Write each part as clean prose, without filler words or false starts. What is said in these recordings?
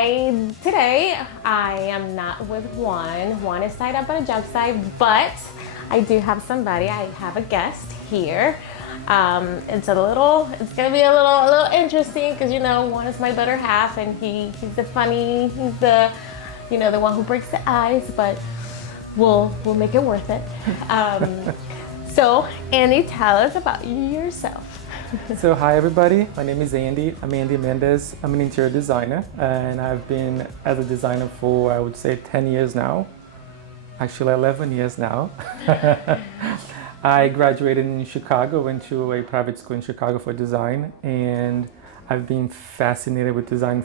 Today I am not with Juan. Juan is tied up at a job site, but I do have somebody. I have a guest here. It's gonna be a little interesting because Juan is my better half, and he's the the one who breaks the ice, but we'll make it worth it. So Andy, tell us about yourself. So hi everybody, my name is Andy. I'm Andy Mendes. I'm an interior designer, and I've been as a designer for, I would say, 10 years now. Actually 11 years now. I graduated in Chicago, went to a private school in Chicago for design, and I've been fascinated with design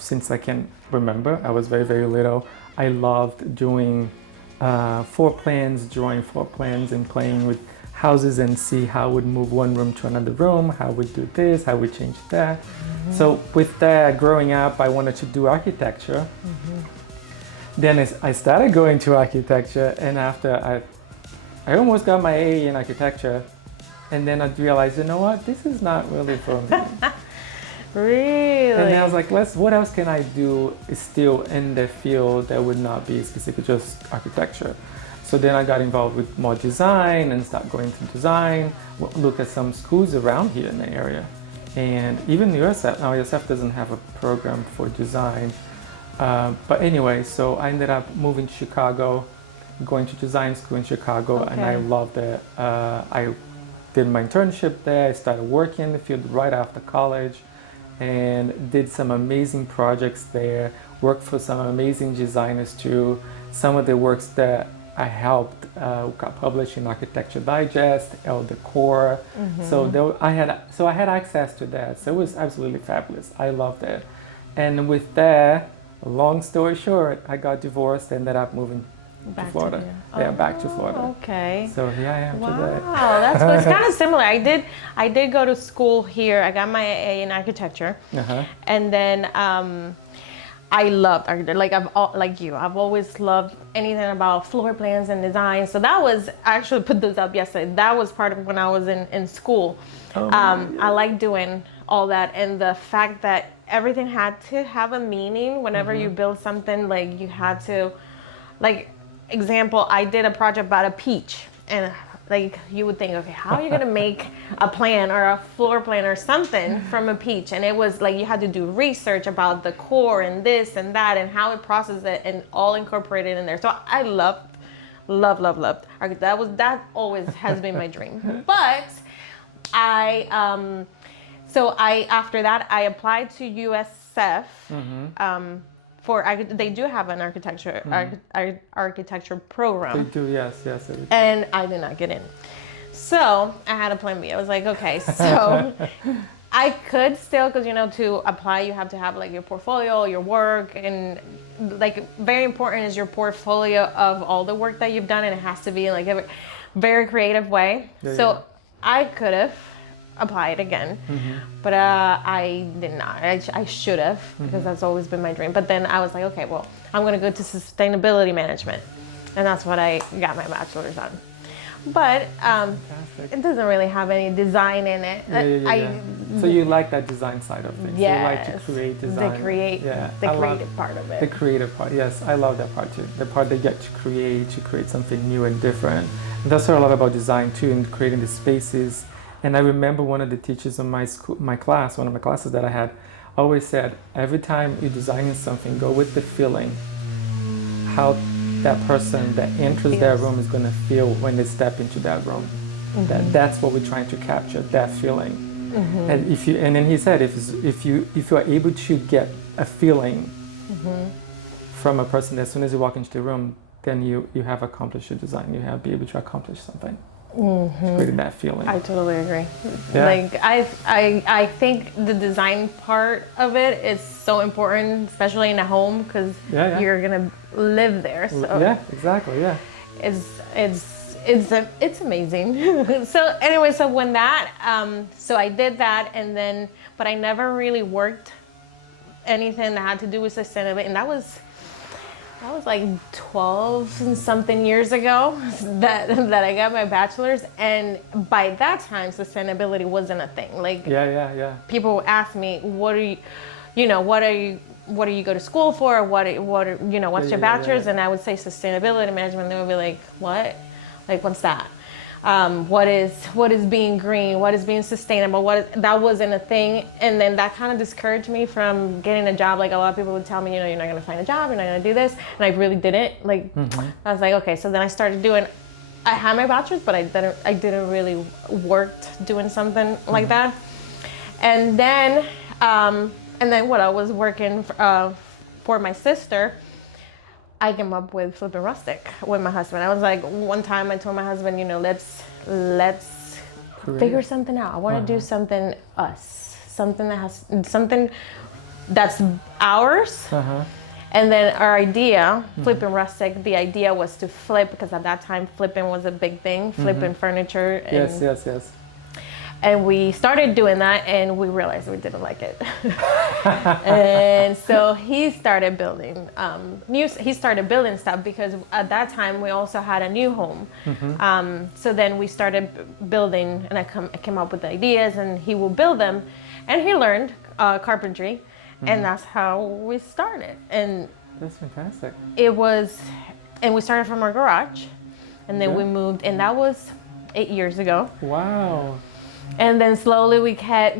since I can remember. I was very, very little. I loved doing floor plans, drawing floor plans, and playing with houses and see how would move one room to another room, how would do this, how would change that. Mm-hmm. So with that, growing up, I wanted to do architecture. Mm-hmm. Then I started going to architecture, and after I almost got my A in architecture, and then I realized, you know what, this is not really for me. Really? And then I was like, what else can I do still in the field that would not be specific just architecture? So then I got involved with more design and started going to design, look at some schools around here in the area. And even USF, now USF doesn't have a program for design. But anyway, so I ended up moving to Chicago, going to design school in Chicago, okay. And I loved it. I did my internship there. I started working in the field right after college and did some amazing projects there, worked for some amazing designers too. Some of the works that I helped got published in Architecture Digest, Decor. Mm-hmm. So I had access to that. So it was absolutely fabulous. I loved it. And with that, long story short, I got divorced and ended up moving back to Florida. Back to Florida. Okay. So here I am today. Wow, that's cool. It's kind of similar. I did go to school here. I got my A in architecture, and then I loved architecture. I've always loved anything about floor plans and design. So that was, I actually put this up yesterday. That was part of when I was in school. I like doing all that, and the fact that everything had to have a meaning. Whenever you build something, like you had to, example, I did a project about a peach, and you would think, okay, how are you gonna make a plan or a floor plan or something from a peach? And it was like you had to do research about the core and this and that and how it processes it, and all incorporated in there. So I loved. That always has been my dream. But after that I applied to USF. They do have an architecture program. They do, yes. And I did not get in. So I had a plan B. I was like, okay, so I could still, because to apply you have to have your portfolio, your work, and very important is your portfolio of all the work that you've done, and it has to be in a very creative way. I could have applied again, but I did not. I should have, because that's always been my dream. But then I was like, okay, well, I'm going to go to sustainability management, and that's what I got my bachelor's on. But it doesn't really have any design in it. So you like that design side of things? Yes. You like to create design. The creative part of it. The creative part, yes, I love that part too. The part they get to create something new and different. And that's a lot about design too, and creating the spaces. And I remember one of the teachers in one of my classes that I had, always said, every time you're designing something, go with the feeling, how that person that enters that room is going to feel when they step into that room. That's what we're trying to capture, that feeling. And then he said, if you are able to get a feeling from a person as soon as you walk into the room, then you have accomplished your design. You have be able to accomplish something. Creating that feeling. I totally agree. Yeah. I think the design part of it is so important, especially in a home, because you're gonna live there. So exactly. Yeah. It's amazing. So anyway, so when that so I did that, and then but I never really worked anything that had to do with sustainability, and that was like 12 and something years ago that I got my bachelor's, and by that time sustainability wasn't a thing. People ask me, what are you what do you go to school for? What's your bachelor's? Yeah. And I would say sustainability management. They would be like, what? Like, what's that? What is being green? What is being sustainable? That wasn't a thing. And then that kind of discouraged me from getting a job. Like a lot of people would tell me, you're not going to find a job. You're not going to do this. And I really didn't. Like, I was like, okay. So then I started doing, I had my bachelor's, but I didn't really work doing something like that. And then when I was working for my sister, I came up with Flippin Rustic with my husband. I was like, one time I told my husband, let's figure something out. I want to do something something that's ours. And then our idea, Flippin Rustic, the idea was to flip, because at that time flipping was a big thing, flipping furniture. And, Yes. And we started doing that, and we realized we didn't like it. And so he started building stuff, because at that time we also had a new home. So then we started building, and I came up with the ideas, and he will build them, and he learned carpentry, and that's how we started. And that's fantastic. And we started from our garage, and then we moved, and that was 8 years ago. Wow. And then slowly we had,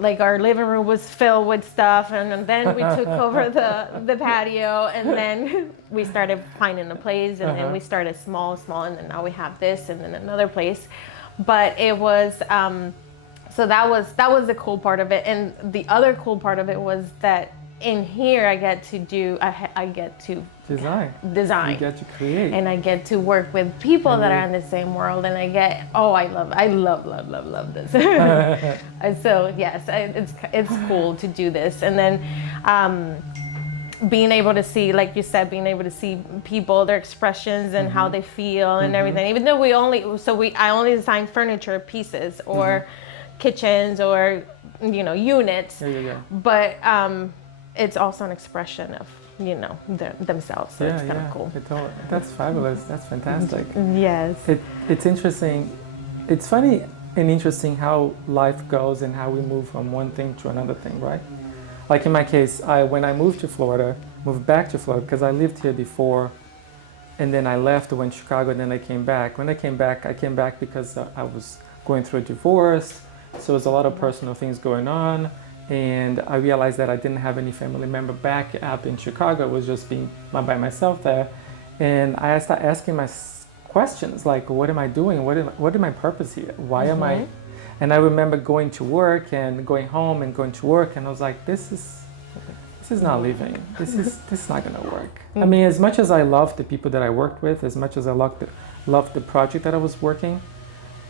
like our living room was filled with stuff, and then we took over the patio, and then we started finding a place, and then we started small, and then now we have this, and then another place. But it was, so that was the cool part of it. And the other cool part of it was that in here I get to design. You get to create. And I get to work with people that are in the same world, and I love this. And so yes, it's cool to do this. And then being able to see, like you said, people, their expressions and how they feel and everything. Even though I only design furniture pieces or kitchens or units. But it's also an expression of themselves. So it's kind of cool. That's fabulous. That's fantastic. Yes. It's interesting. It's funny and interesting how life goes and how we move from one thing to another thing, right? Like in my case, when I moved back to Florida, because I lived here before, and then I left, went to Chicago, and then I came back. When I came back because I was going through a divorce, so there's a lot of personal things going on. And I realized that I didn't have any family member back up in Chicago. I was just being by myself there. And I started asking my questions, like, what am I doing? What is my purpose here? Why am I? And I remember going to work and going home and going to work, and I was like, this is not living. This is not gonna work. I mean, as much as I loved the people that I worked with, as much as I loved the project that I was working,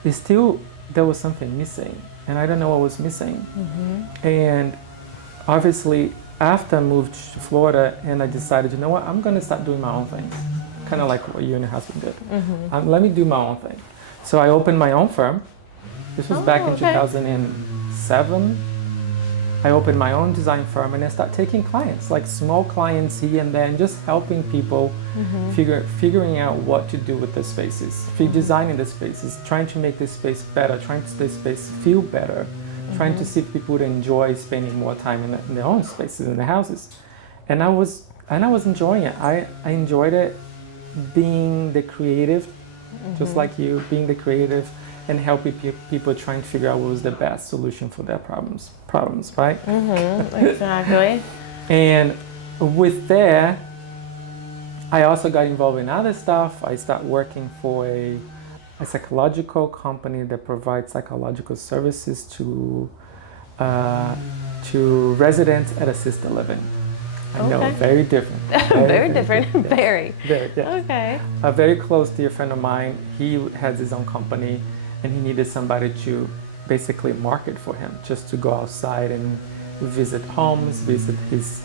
there was something missing. And I don't know what was missing. And obviously, after I moved to Florida, and I decided, you know what, I'm gonna start doing my own things. Kind of like what you and your husband did. Let me do my own thing. So I opened my own firm. This was back in 2007. I opened my own design firm, and I started taking clients, like small clients here and there, and just helping people figuring out what to do with the spaces, designing the spaces, trying to make this space better, trying to make the space feel better, trying to see if people would enjoy spending more time in their own spaces, in their houses. And I was enjoying it. I enjoyed it, being the creative, just like you, being the creative, and helping people trying to figure out what was the best solution for their problems, right? Exactly. And with that, I also got involved in other stuff. I started working for a psychological company that provides psychological services to residents at assisted living. I know, very different. Very different. Very. Yes. Okay. A very close dear friend of mine, he has his own company, and he needed somebody to basically market for him, just to go outside and visit homes, visit his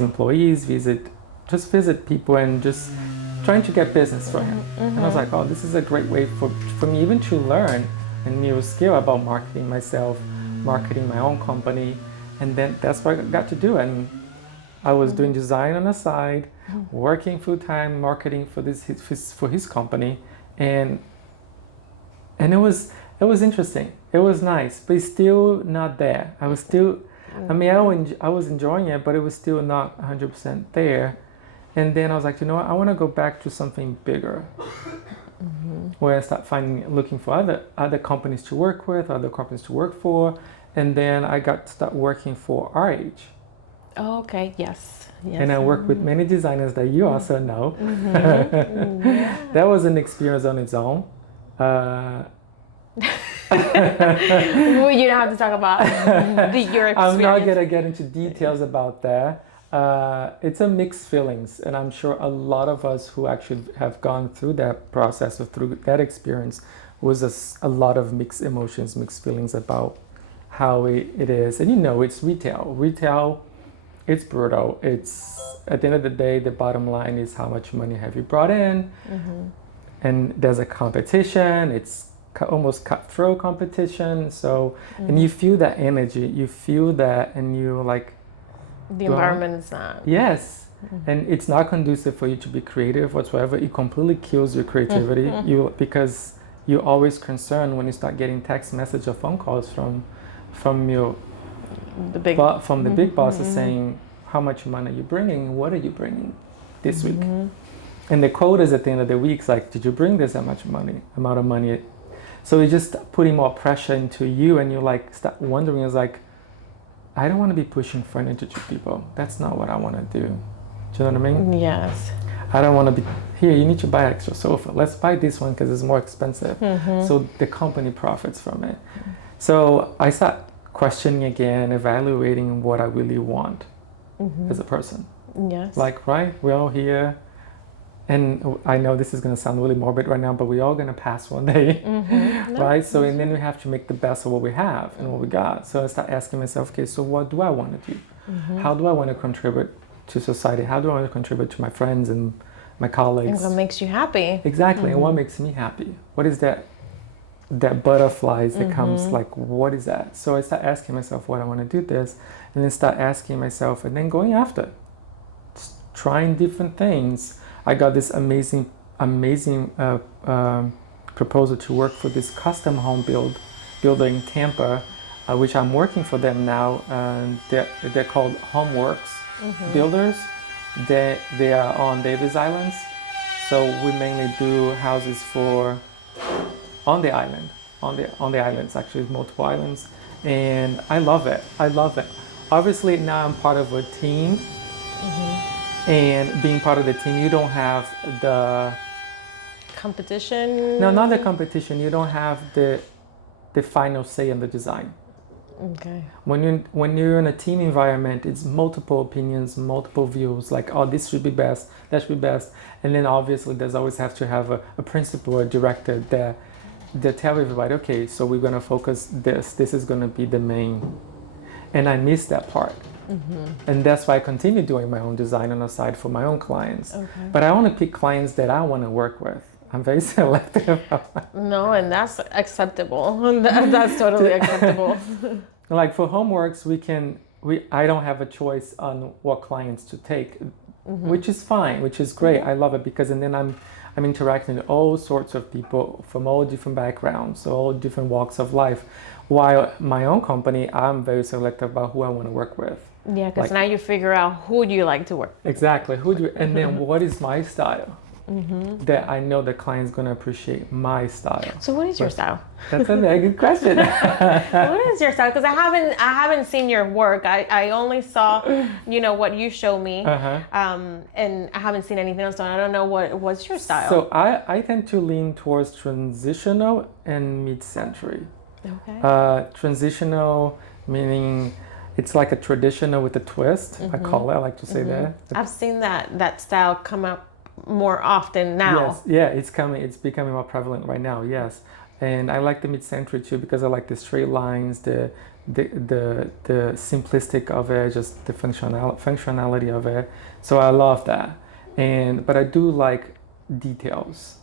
employees, visit people, and just trying to get business for him. And I was like, oh, this is a great way for me even to learn a new skill about marketing myself, marketing my own company. And then that's what I got to do. And I was doing design on the side, working full time, marketing for his company, and it was interesting. It was nice, but it's still not there. I was still I mean, I was enjoying it, but it was still not 100% there. And then I was like, you know what? I want to go back to something bigger, where I start looking for other companies to work with, other companies to work for, and then I got to start working for RH. Oh, okay. Yes. Yes. And I worked with many designers that you also know. Yeah. That was an experience on its own. Well, you don't have to talk about your experience. I'm not gonna get into details about that. It's a mixed feelings, and I'm sure a lot of us who actually have gone through that process or through that experience was a lot of mixed emotions, mixed feelings about how it is. And you know, it's retail. Retail, it's brutal. It's at the end of the day, the bottom line is how much money have you brought in, and there's a competition. It's almost cutthroat competition. So, and you feel that energy. You feel that, and you like. The environment is not. Yes. And it's not conducive for you to be creative whatsoever. It completely kills your creativity. Because you're always concerned when you start getting text message or phone calls from your The big big bosses saying how much money are you bringing, what are you bringing this week, and the quotas at the end of the week is like, did you bring this amount of money? So it's just putting more pressure into you, and you like start wondering, is like, I don't want to be pushing furniture to people. That's not what I want to do. Do you know what I mean? Yes. I don't want to be, here, you need to buy extra sofa. Let's buy this one because it's more expensive. So the company profits from it. So I start questioning again, evaluating what I really want as a person. Yes. Like, right, we're all here. And I know this is going to sound really morbid right now, but we're all going to pass one day, right? So, and then we have to make the best of what we have and what we got. So I start asking myself, okay, so what do I want to do? How do I want to contribute to society? How do I want to contribute to my friends and my colleagues? And what makes you happy? Exactly, and what makes me happy? What is that butterflies that comes, like, what is that? So I start asking myself what I want to do this, and then start asking myself, and then going after, just trying different things. I got this amazing proposal to work for this custom home builder in Tampa, which I'm working for them now. They're called Homeworks Builders. They are on Davis Islands, so we mainly do houses on the islands, actually multiple islands, and I love it. Obviously now I'm part of a team. And being part of the team, you don't have the competition. No, not the competition. You don't have the final say in the design. Okay. When you're in a team environment, it's multiple opinions, multiple views. Like, oh, this should be best, that should be best, and then obviously there's always have to have a principal or a director that tell everybody, okay, so we're gonna focus this. This is gonna be the main, and I miss that part. And that's why I continue doing my own design on the side for my own clients. Okay. But I only pick clients that I want to work with. I'm very selective. No, and that's acceptable. That's totally acceptable. Like for Homeworks, I don't have a choice on what clients to take, which is fine, which is great. I love it because, and then I'm interacting with all sorts of people from all different backgrounds, so all different walks of life. While my own company, I'm very selective about who I want to work with. Yeah, because now you figure out who do you like to work with. Exactly. And then what is my style? That I know the client's going to appreciate my style. So what is your style? That's a very good question. What is your style? Because I haven't seen your work. I only saw, what you show me, and I haven't seen anything else. So I don't know what's your style. So I tend to lean towards transitional and mid-century. Okay. Transitional meaning it's like a traditional with a twist. I call it. I like to say that. I've seen that style come up more often now. Yes, yeah, it's coming. It's becoming more prevalent right now. Yes, and I like the mid-century too because I like the straight lines, the simplistic of it, just the functionality of it. So I love that. But I do like details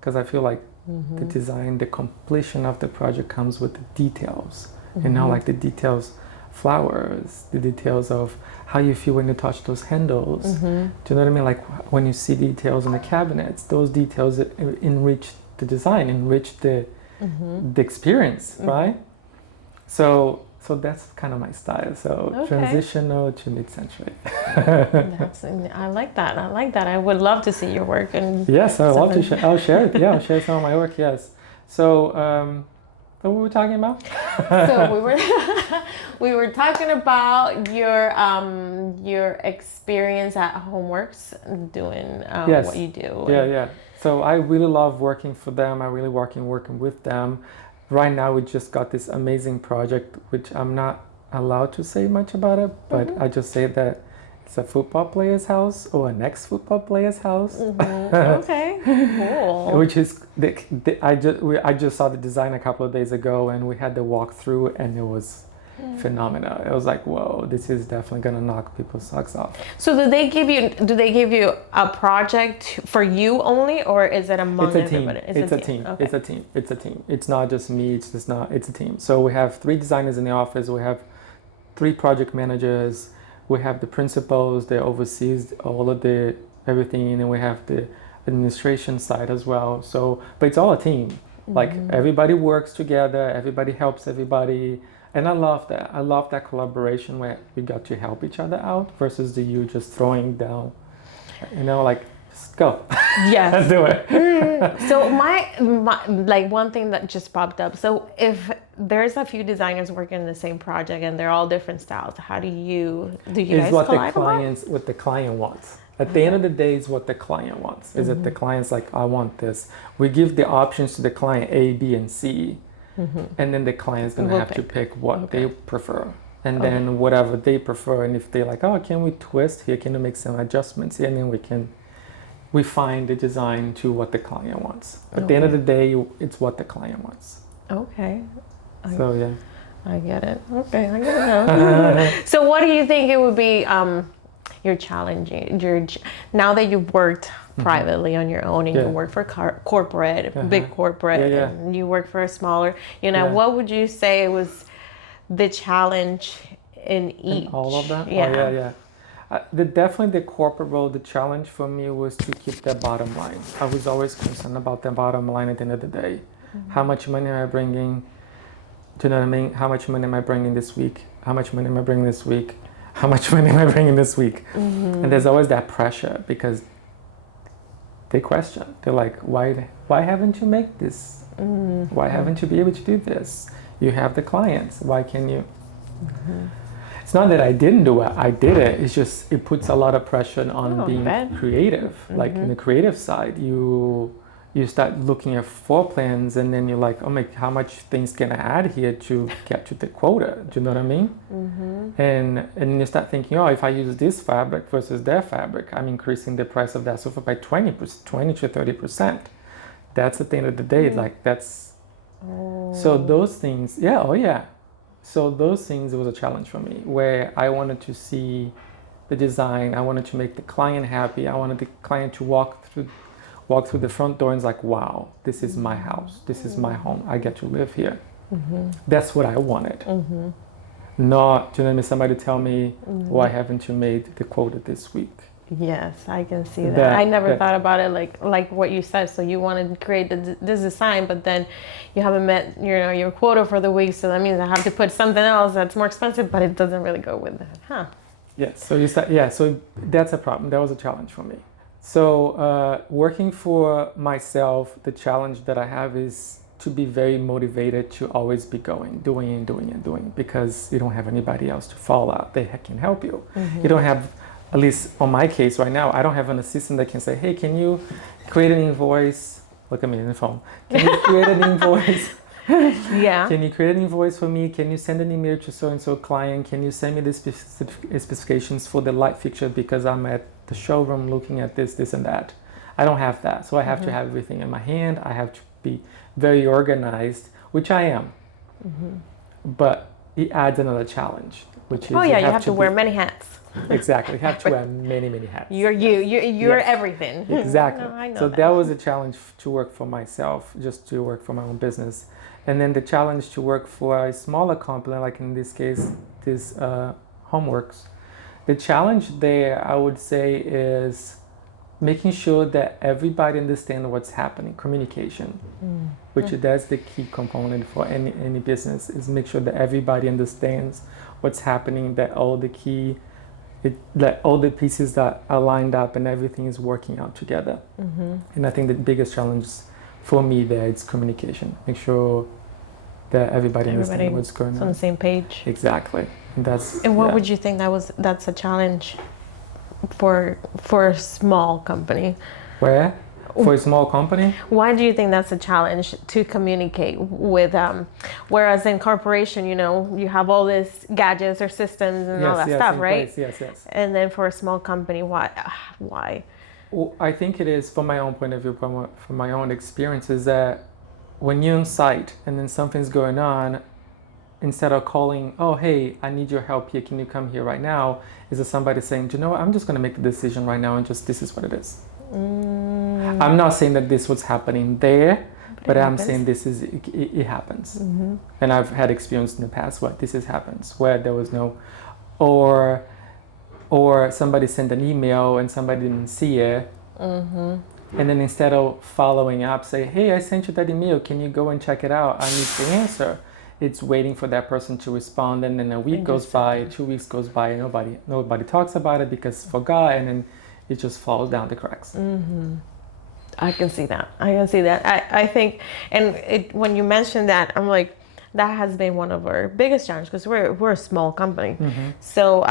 because I feel like the design, the completion of the project comes with the details, and not like the details. Flowers, the details of how you feel when you touch those handles. Do you know what I mean? Like when you see details in the cabinets, those details enrich the design, enrich the experience, right? So So that's kind of my style. So Okay. transitional to mid-century. I like that. I like that. I would love to see your work. And Yes, I love to share. I'll share it. Yeah, I'll share some of my work. Yes. So, what were we talking about? So we were talking about your experience at Homeworks doing Yes. what you do. Yeah. So I really love working for them. I really working with them. Right now, we just got this amazing project, which I'm not allowed to say much about it, but I just say that it's a football player's house or an ex-football player's house. Okay, cool. Which is I just saw the design a couple of days ago, and we had the walkthrough, and it was phenomenal. It was like, whoa, this is definitely gonna knock people's socks off. So do they give you a project for you only, or is it among everybody? It's a team. Okay. It's a team. It's not just me. It's a team. So we have 3 designers in the office. We have 3 project managers. We have the principals. They oversees all of the everything, and we have the administration side as well. So, but it's all a team. Like everybody works together. Everybody helps everybody. And I love that. I love that collaboration where we got to help each other out versus you just throwing down, like, just go. Yes. Let's do it. So my like one thing that just popped up. So if there's a few designers working in the same project and they're all different styles, how do you guys collide what the client wants. At the end of the day, is what the client wants. Is that the client's like, I want this. We give the options to the client A, B, and C. And then the client's gonna have to pick what they prefer, and then whatever they prefer. And if they're like, oh, can we twist here? Can we make some adjustments here? And then we find the design to what the client wants. At the end of the day, it's what the client wants. Okay. So yeah. I get it. Okay, I get it now. So what do you think it would be your challenge? Now that you've worked privately on your own and you work for corporate, big corporate, and you work for a smaller, what would you say was the challenge in each? In all of that? Yeah. Definitely the corporate role, the challenge for me was to keep that bottom line. I was always concerned about the bottom line at the end of the day. How much money am I bringing? Do you know what I mean? How much money am I bringing this week? How much money am I bringing this week? How much money am I bringing this week? And there's always that pressure because they question. They're like, why haven't you made this? Why haven't you been able to do this? You have the clients. Why can you? It's not that I didn't do it. I did it. It's just it puts a lot of pressure on being creative. Like in the creative side, you start looking at floor plans, and then you're like, oh my, how much things can I add here to get to the quota? Do you know what I mean? And you start thinking, oh, if I use this fabric versus their fabric, I'm increasing the price of that sofa by 20 to 30%. That's at the end of the day, like that's. So those things, So those things, it was a challenge for me where I wanted to see the design. I wanted to make the client happy. I wanted the client to walk through the front door and it's like, wow, this is my house. This is my home. I get to live here. That's what I wanted. Not, somebody tell me, why haven't you made the quota this week? Yes, I can see that. I never thought about it like what you said. So you wanted to create this design, but then you haven't met your quota for the week. So that means I have to put something else that's more expensive, but it doesn't really go with that, huh? Yes. So so that's a problem. That was a challenge for me. So working for myself, the challenge that I have is to be very motivated to always be doing, because you don't have anybody else to fall out. They can help you. You don't have. At least on my case right now, I don't have an assistant that can say, hey, can you create an invoice? Look at me in the phone. Can you create an invoice? Can you create an invoice for me? Can you send an email to so-and-so client? Can you send me the specifications for the light fixture because I'm at the showroom looking at this, and that. I don't have that. So I have to have everything in my hand. I have to be very organized, which I am. But it adds another challenge, which is you have to wear many hats. Exactly. You have to wear many hats. You're everything. Exactly. No, I know so that was a challenge to work for myself, just to work for my own business. And then the challenge to work for a smaller company, like in this case, Homeworks. The challenge there, I would say, is making sure that everybody understands what's happening, communication, which that's the key component for any business, is make sure that everybody understands what's happening, that that all the pieces that are lined up and everything is working out together. And I think the biggest challenge for me there is communication. Make sure that everybody understands what's going on. On the same page. Exactly. And what would you think that's a challenge for a small company? Where? For a small company? Why do you think that's a challenge to communicate with whereas in corporation, you have all these gadgets or systems and all that stuff, right? Yes, yes. And then for a small company, why? Well, I think it is, from my own point of view, from my own experience, is that when you're on site and then something's going on, instead of calling, oh, hey, I need your help here, can you come here right now? Is there somebody saying, you know what, I'm just going to make the decision right now and this is what it is. I'm not saying that this was happening there, but I'm saying it happens. And I've had experience in the past where this happens, where there was no, or somebody sent an email and somebody didn't see it. And then instead of following up, say, hey, I sent you that email, can you go and check it out? I need the answer. It's waiting for that person to respond, and then a week goes by, 2 weeks goes by, and nobody talks about it because forgot, and then it just falls down the cracks. I can see that. I think, and when you mentioned that, I'm like, that has been one of our biggest challenges because we're a small company. So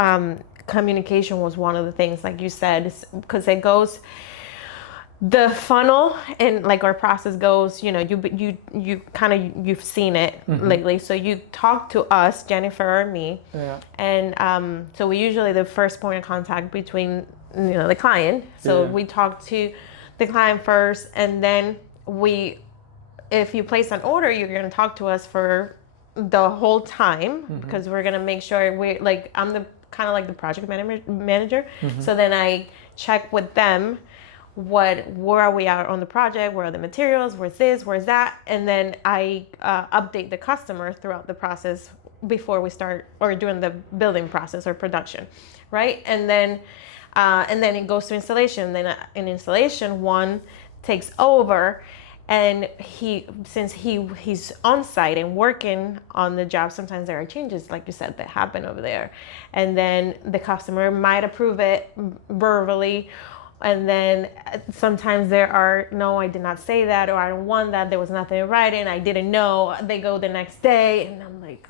communication was one of the things, like you said, because it goes. The funnel and like our process goes, you've seen it lately. So you talk to us, Jennifer or me, and so we usually the first point of contact between the client. So we talk to the client first, and then if you place an order, you're going to talk to us for the whole time because we're going to make sure I'm the kind of like the project manager. So then I check with them. Where are we at on the project? Where are the materials? Where's this? Where's that? And then I update the customer throughout the process before we start or during the building process or production, right? And then it goes to installation. Then in installation, one takes over, and since he's on site and working on the job, sometimes there are changes, like you said, that happen over there, and then the customer might approve it verbally. And then sometimes there are, no, I did not say that, or I don't want that. There was nothing in writing. I didn't know. They go the next day, and I'm like,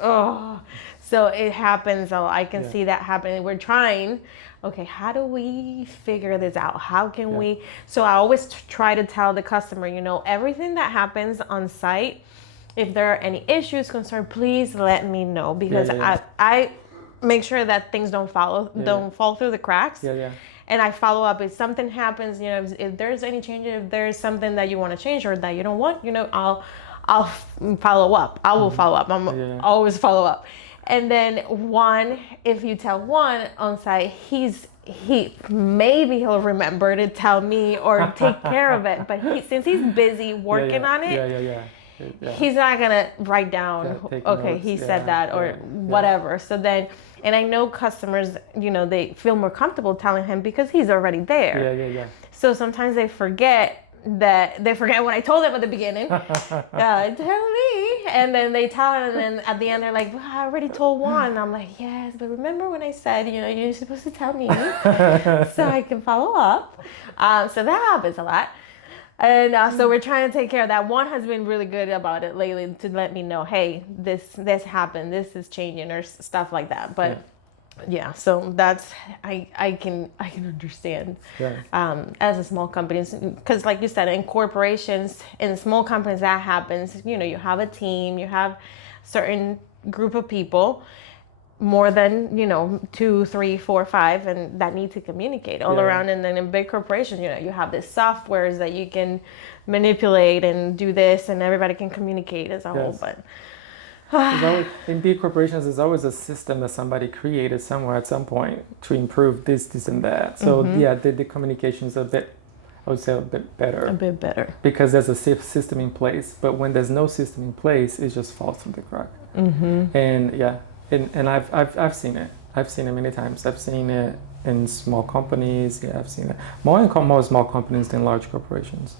oh. So it happens. So I can see that happening. We're trying. Okay, how do we figure this out? How can we? So I always try to tell the customer, everything that happens on site. If there are any issues, concerns, please let me know because I make sure that things don't fall through the cracks. And I follow up if something happens, if there's any change, if there's something that you want to change or that you don't want, I'll follow up. I will follow up. I'm always follow up. And then if you tell one on site, maybe he'll remember to tell me or take care of it. But since he's busy working on it, he's not gonna write down, okay, notes. He said that or whatever. So then, and I know customers, they feel more comfortable telling him because he's already there. So sometimes they forget when I told them at the beginning, tell me, and then they tell him, and then at the end they're like, well, I already told one. And I'm like, yes, but remember when I said, you're supposed to tell me so I can follow up. So that happens a lot. And so we're trying to take care of that. One has been really good about it lately to let me know, hey, this happened, this is changing or stuff like that. But so that's I can understand as a small company, because like you said, in corporations, in small companies that happens. You have a team, you have certain group of people. More than 2, 3, 4, 5, and that need to communicate all around. And then in big corporations, you have this softwares that you can manipulate and do this, and everybody can communicate as a whole. But in big corporations, there's always a system that somebody created somewhere at some point to improve this, and that. So the communication is I would say a bit better. Because there's a safe system in place. But when there's no system in place, it just falls through the crack. And And I've seen it. I've seen it many times. I've seen it in small companies. Yeah, I've seen it. More in more small companies than large corporations,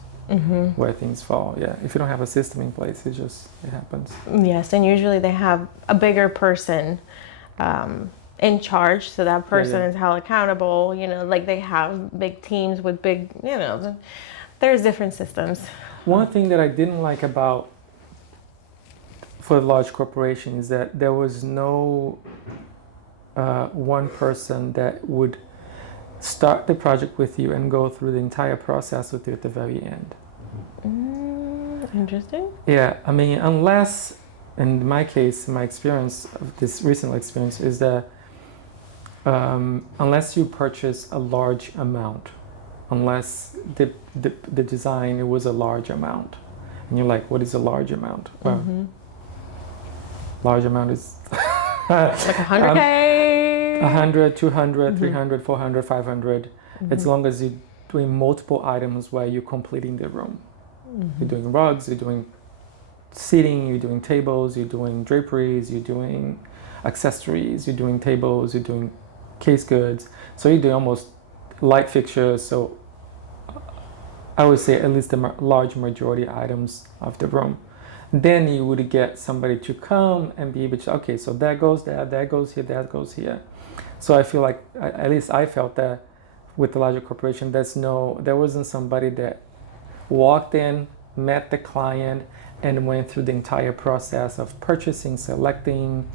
where things fall. Yeah, if you don't have a system in place, it happens. Yes, and usually they have a bigger person in charge, so that person is held accountable. You know, like they have big teams with big, you know, there's different systems. One thing that I didn't like about for a large corporation is that there was no one person that would start the project with you and go through the entire process with you at the very end. Interesting. Yeah, I mean, unless, in my case, my experience of this recent experience is that unless you purchase a large amount, unless the design, it was a large amount, and you're like, what is a large amount? Well, large amount is like 100K? 100, 200, 300, 400, 500. As long as you're doing multiple items where you're completing the room. You're doing rugs, you're doing seating, you're doing tables, you're doing draperies, you're doing accessories, you're doing tables, you're doing case goods. So you're doing almost light fixtures. So I would say at least the large majority items of the room. Then you would get somebody to come and be able to, okay, so that goes there, that goes here, that goes here. So I feel like, at least I felt that with the larger corporation, there wasn't somebody that walked in, met the client, and went through the entire process of purchasing, selecting,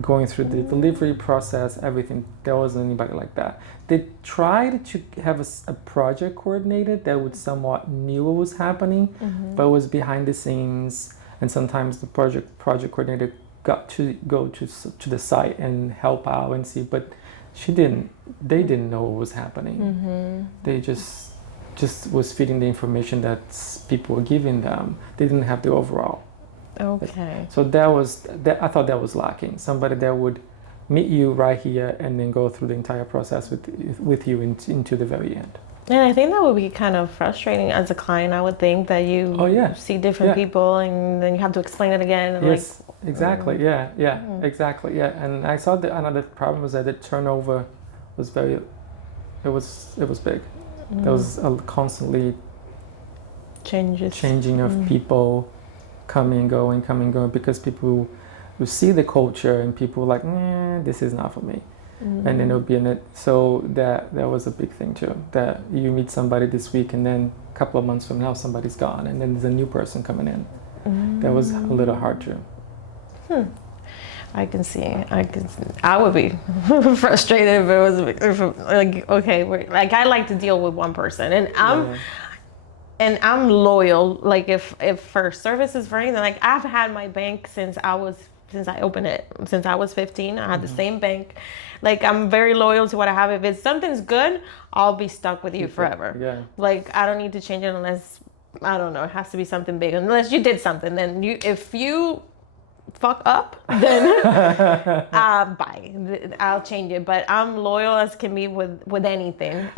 going through the delivery process, everything. There wasn't anybody like that. They tried to have a project coordinator that would somewhat knew what was happening, but was behind the scenes. And sometimes the project coordinator got to go to the site and help out and see, but they didn't know what was happening. They just was feeding the information that people were giving them. They didn't have the overall. Okay. So I thought that was lacking. Somebody that would meet you right here and then go through the entire process with you into the very end. And I think that would be kind of frustrating as a client. I would think that you see different people and then you have to explain it again. And yes, exactly. Exactly. Yeah. And I saw another problem was that the turnover was it was big. There was a constantly changing of people coming and going because people who see the culture and people like, this is not for me. And then it'll be in it. So that was a big thing too. That you meet somebody this week and then a couple of months from now somebody's gone and then there's a new person coming in. That was a little hard too. I can see. I would be frustrated if it was like, okay, like I like to deal with one person, and I'm loyal. Like if for services for anything, like I've had my bank since I opened it, since I was 15. I had the same bank. Like I'm very loyal to what I have. If it's something's good, I'll be stuck with you forever. Yeah. Like I don't need to change it unless, I don't know, it has to be something big. Unless you did something, then if you fuck up, then bye. I'll change it. But I'm loyal as can be with anything.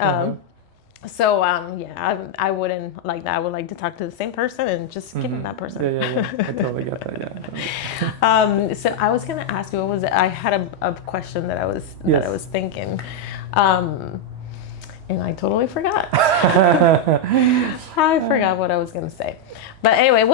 So I wouldn't like that. I would like to talk to the same person and just give it that person. Yeah. I totally get that. Yeah. So I was gonna ask you, what was it? I had a question that I was thinking. And I totally forgot. I forgot what I was going to say. But anyway,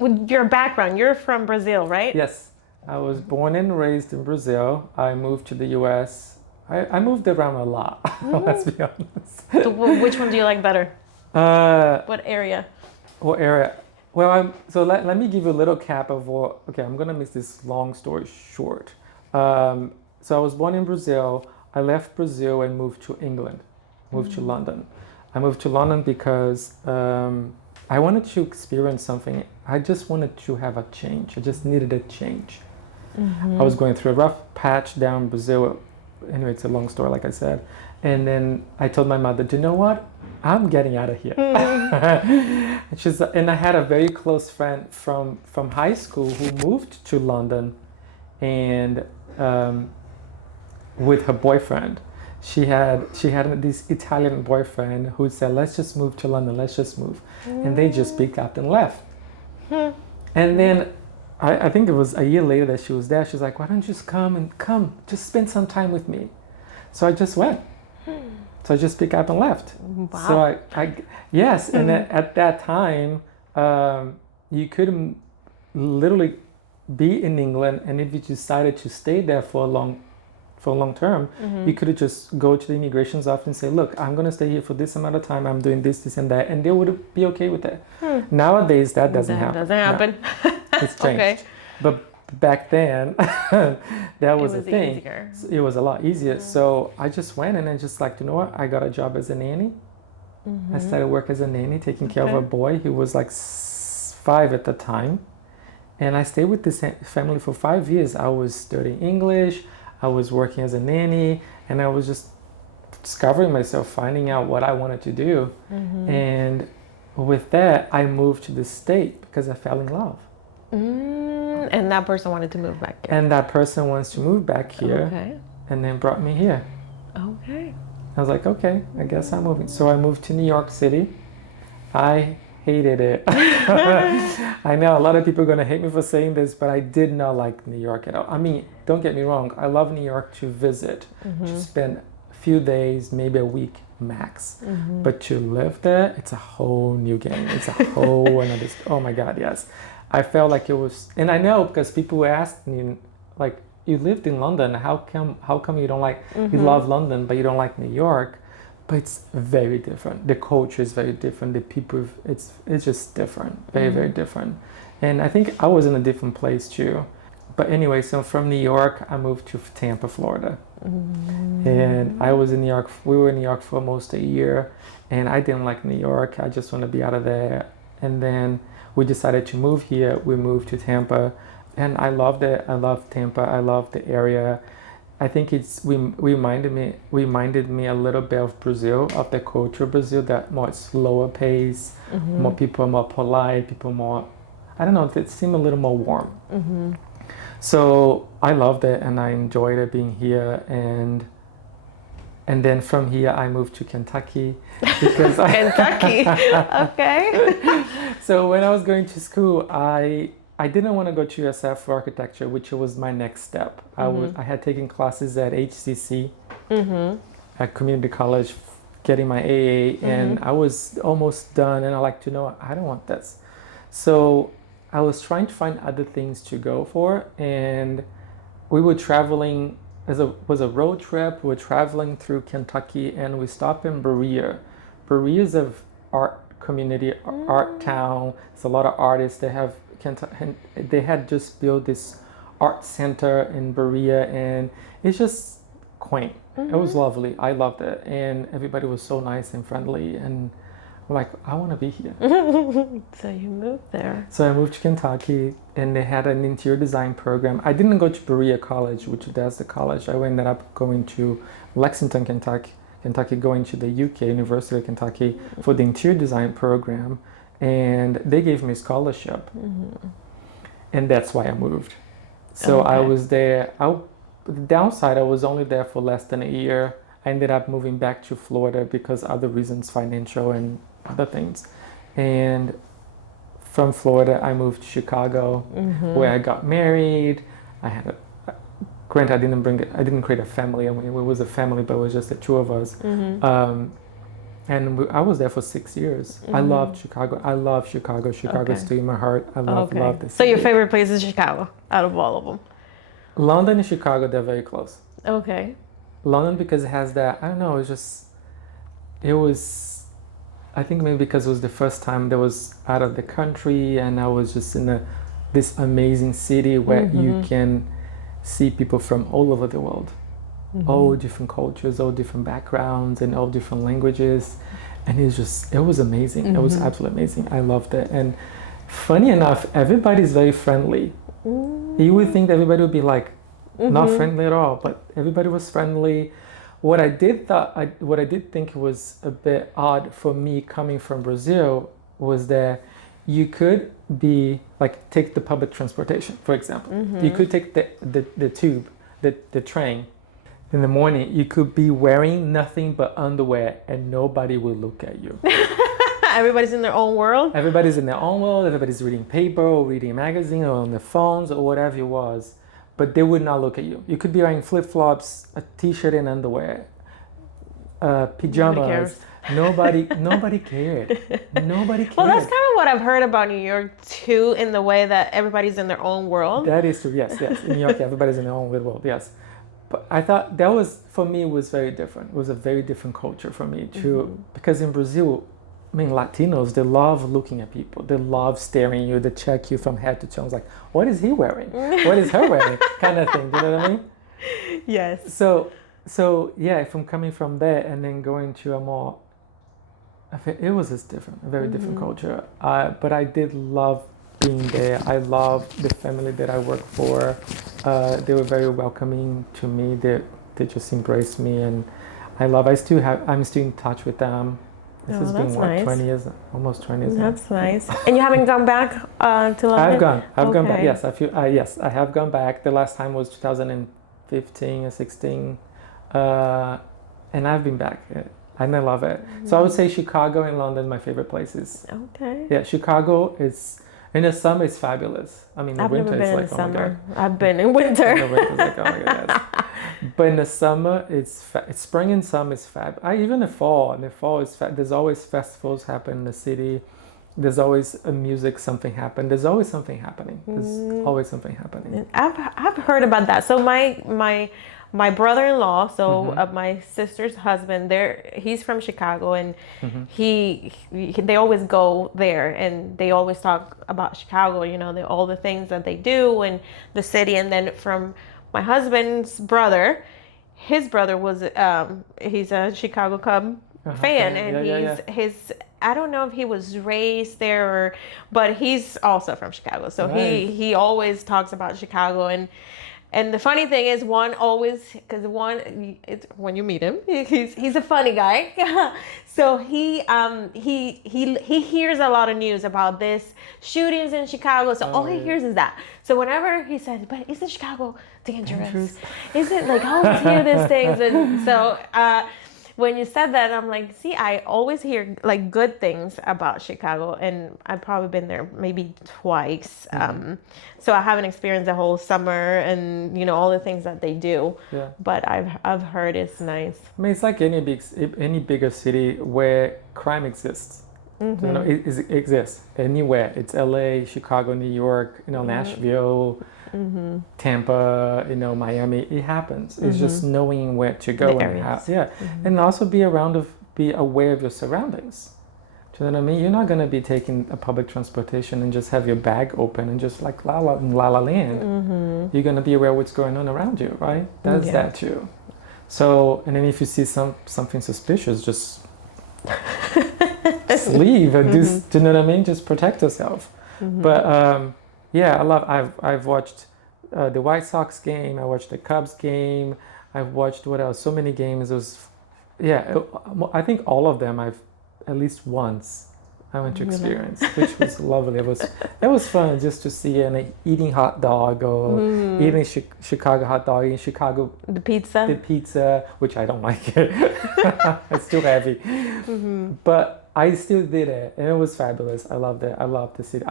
with your background, you're from Brazil, right? Yes. I was born and raised in Brazil. I moved to the U.S. I moved around a lot, let's be honest. So which one do you like better? What area? What area? Well, so let me give you a little cap of I'm going to make this long story short. So I was born in Brazil. I left Brazil and moved to England. Moved to London. I moved to London because I wanted to experience something. I just wanted to have a change. I just needed a change. I was going through a rough patch down in Brazil. Anyway, it's a long story, like I said. And then I told my mother, do you know what? I'm getting out of here. And I had a very close friend from high school who moved to London, and with her boyfriend. She had this Italian boyfriend who said, let's just move to London, let's just move. And they just picked up and left. And then I think it was a year later that she was there. She's like, why don't you just come, just spend some time with me. So I just went. So I just picked up and left. Wow. So yes, and at that time, you couldn't literally be in England, and if you decided to stay there for a long term, you could just go to the immigration's office and say, look, I'm going to stay here for this amount of time. I'm doing this, and that. And they would be okay with that. Nowadays, that doesn't happen. No, it's changed. Okay. But back then, that was a thing. Easier. It was a lot easier. So I just went and I just like, you know what? I got a job as a nanny. I started work as a nanny, taking care of a boy. He was like 5 at the time. And I stayed with this family for 5 years. I was studying English. I was working as a nanny, and I was just discovering myself, finding out what I wanted to do. And with that, I moved to the state because I fell in love. And that person wanted to move back here. And that person wants to move back here, and then brought me here. Okay. I was like, okay, I guess I'm moving. So I moved to New York City. I hated it. I know a lot of people are going to hate me for saying this, but I did not like New York at all. I mean, don't get me wrong. I love New York to visit, to spend a few days, maybe a week max. But to live there, it's a whole new game. It's a whole another, oh my God, yes. I felt like it was, and I know because people asked me, like, you lived in London. How come you don't like, you love London, but you don't like New York? But it's very different. The culture is very different. The people, it's just different, very, very different. And I think I was in a different place too. But anyway, so from New York, I moved to Tampa, Florida. And I was in New York, we were in New York for almost a year, and I didn't like New York. I just want to be out of there. And then we decided to move here. We moved to Tampa, and I loved it. I loved Tampa. I loved the area. I think it's reminded me a little bit of Brazil, of the culture of Brazil, that more slower pace, more people are more polite, people more, I don't know, they seem a little more warm. So I loved it and I enjoyed it being here, and then from here I moved to Kentucky because Kentucky, okay. So when I was going to school, I didn't want to go to USF for architecture, which was my next step. I had taken classes at HCC, at community college, getting my AA, and I was almost done. And I like to know, I don't want this. So I was trying to find other things to go for, and we were traveling. Was a road trip. We were traveling through Kentucky, and we stopped in Berea. Berea is a art community, art town. It's a lot of artists. They had just built this art center in Berea, and it's just quaint. It was lovely. I loved it, and everybody was so nice and friendly, and I'm like, I want to be here. So you moved there. So I moved to Kentucky, and they had an interior design program. I didn't go to Berea College, which that's the college. I ended up going to Lexington, Kentucky, going to the UK, University of Kentucky, for the interior design program. And they gave me a scholarship, and that's why I moved. So I was there. The downside, I was only there for less than a year. I ended up moving back to Florida because other reasons, financial and other things. And from Florida, I moved to Chicago, where I got married. I had granted, I didn't create a family. I mean, it was a family, but it was just the two of us. And I was there for 6 years. I loved Chicago. I love Chicago. Chicago's still in my heart. I love this. So your favorite place is Chicago out of all of them? London and Chicago, they're very close. Okay. London because it has that, I don't know, I think maybe because it was the first time that was out of the country, and I was just in this amazing city where you can see people from all over the world. All different cultures, all different backgrounds, and all different languages, and it was amazing. It was absolutely amazing. I loved it. And funny enough, everybody's very friendly. You would think that everybody would be like not friendly at all, but everybody was friendly. What I did think was a bit odd for me coming from Brazil was that you could be like, take the public transportation, for example. You could take the tube, the train. In the morning, you could be wearing nothing but underwear and nobody will look at you. Everybody's in their own world? Everybody's in their own world. Everybody's reading paper or reading a magazine or on their phones or whatever it was. But they would not look at you. You could be wearing flip-flops, a t-shirt and underwear. pajamas. Nobody cared. Nobody cared. Well, that's kind of what I've heard about New York too, in the way that everybody's in their own world. That is true. Yes. In New York, everybody's in their own world. Yes. But I thought that was, for me, was very different. It was a very different culture for me too. Because in Brazil, I mean, Latinos, they love looking at people. They love staring at you. They check you from head to toe. It's like, what is he wearing? What is her wearing? Kind of thing. Do you know what I mean? Yes. So yeah, if I'm coming from there and then going to a more, I think it was just different, a very different culture. But I did love being there. I loved the family that I worked for. They were very welcoming to me. They just embraced me, and I'm still in touch with them. This has been what, nice. 20 years, almost 20 years. That's nice. And you haven't gone back to London? I've gone back. Yes, yes, I have gone back. The last time was 2015 or 16, and I've been back. And I love it. So I would say Chicago and London, my favorite places. Okay. Yeah, Chicago is, in the summer, it's fabulous. I mean, I've winter never been is like, in oh my summer. God. I've been in winter. In the winter, it's like, oh my God, yes. But in the summer, it's spring and summer is fab. Even the fall. In the fall, there's always festivals happen in the city. There's always a music, something happen. There's always something happening. There's always something happening. I've heard about that. So my brother-in-law, so my sister's husband, he's from Chicago, and they always go there, and they always talk about Chicago, you know, all the things that they do and the city. And then from my husband's brother, his brother was he's a Chicago Cub fan, and his I don't know if he was raised there but he's also from Chicago. So he always talks about Chicago. And the funny thing is, it's when you meet him, he's a funny guy. So he hears a lot of news about this shootings in Chicago. So all he hears is that. So whenever he says, "But isn't Chicago dangerous? Is it like I always hear these things?" And so when you said that, I'm like, see, I always hear like good things about Chicago, and I've probably been there maybe twice. So I haven't experienced the whole summer and, you know, all the things that they do. Yeah. But I've heard it's nice. I mean, it's like any bigger city where crime exists. You know, it exists anywhere. It's LA, Chicago, New York, you know, Nashville, Tampa, you know, Miami. It happens. It's just knowing where to go and also be aware of your surroundings. Do you know what I mean? You're not gonna be taking a public transportation and just have your bag open and just like la la land. You're gonna be aware of what's going on around you, right? That's that too. So, and then if you see something suspicious, just leave and just, do you know what I mean? Just protect yourself. But I've watched the White Sox game. I watched the Cubs game. I've watched what else? So many games. I think all of them I've at least once I went to experience, which was lovely. It was fun just to see and eating hot dog or eating Chicago hot dog, eating Chicago the pizza, which I don't like it. It's too heavy. But I still did it, and it was fabulous. I loved it. I loved the city.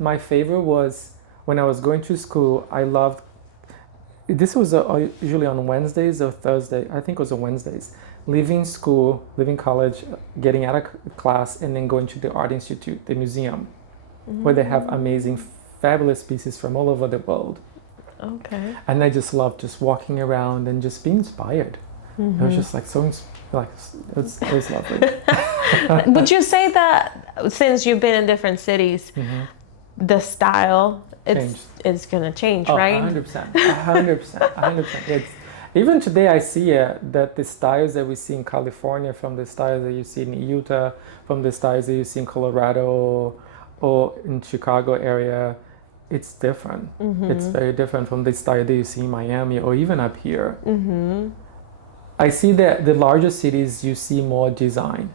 My favorite was when I was going to school. This was usually on Wednesdays or Thursday. I think it was on Wednesdays. Leaving college, getting out of class, and then going to the Art Institute, the museum, where they have amazing, fabulous pieces from all over the world. Okay. And I just loved just walking around and just being inspired. It was just like it was lovely. Would you say that since you've been in different cities, the style it's gonna change, right? 100%. Even today, I see that the styles that we see in California, from the styles that you see in Utah, from the styles that you see in Colorado or in Chicago area, it's different. It's very different from the style that you see in Miami or even up here. I see that the larger cities, you see more design.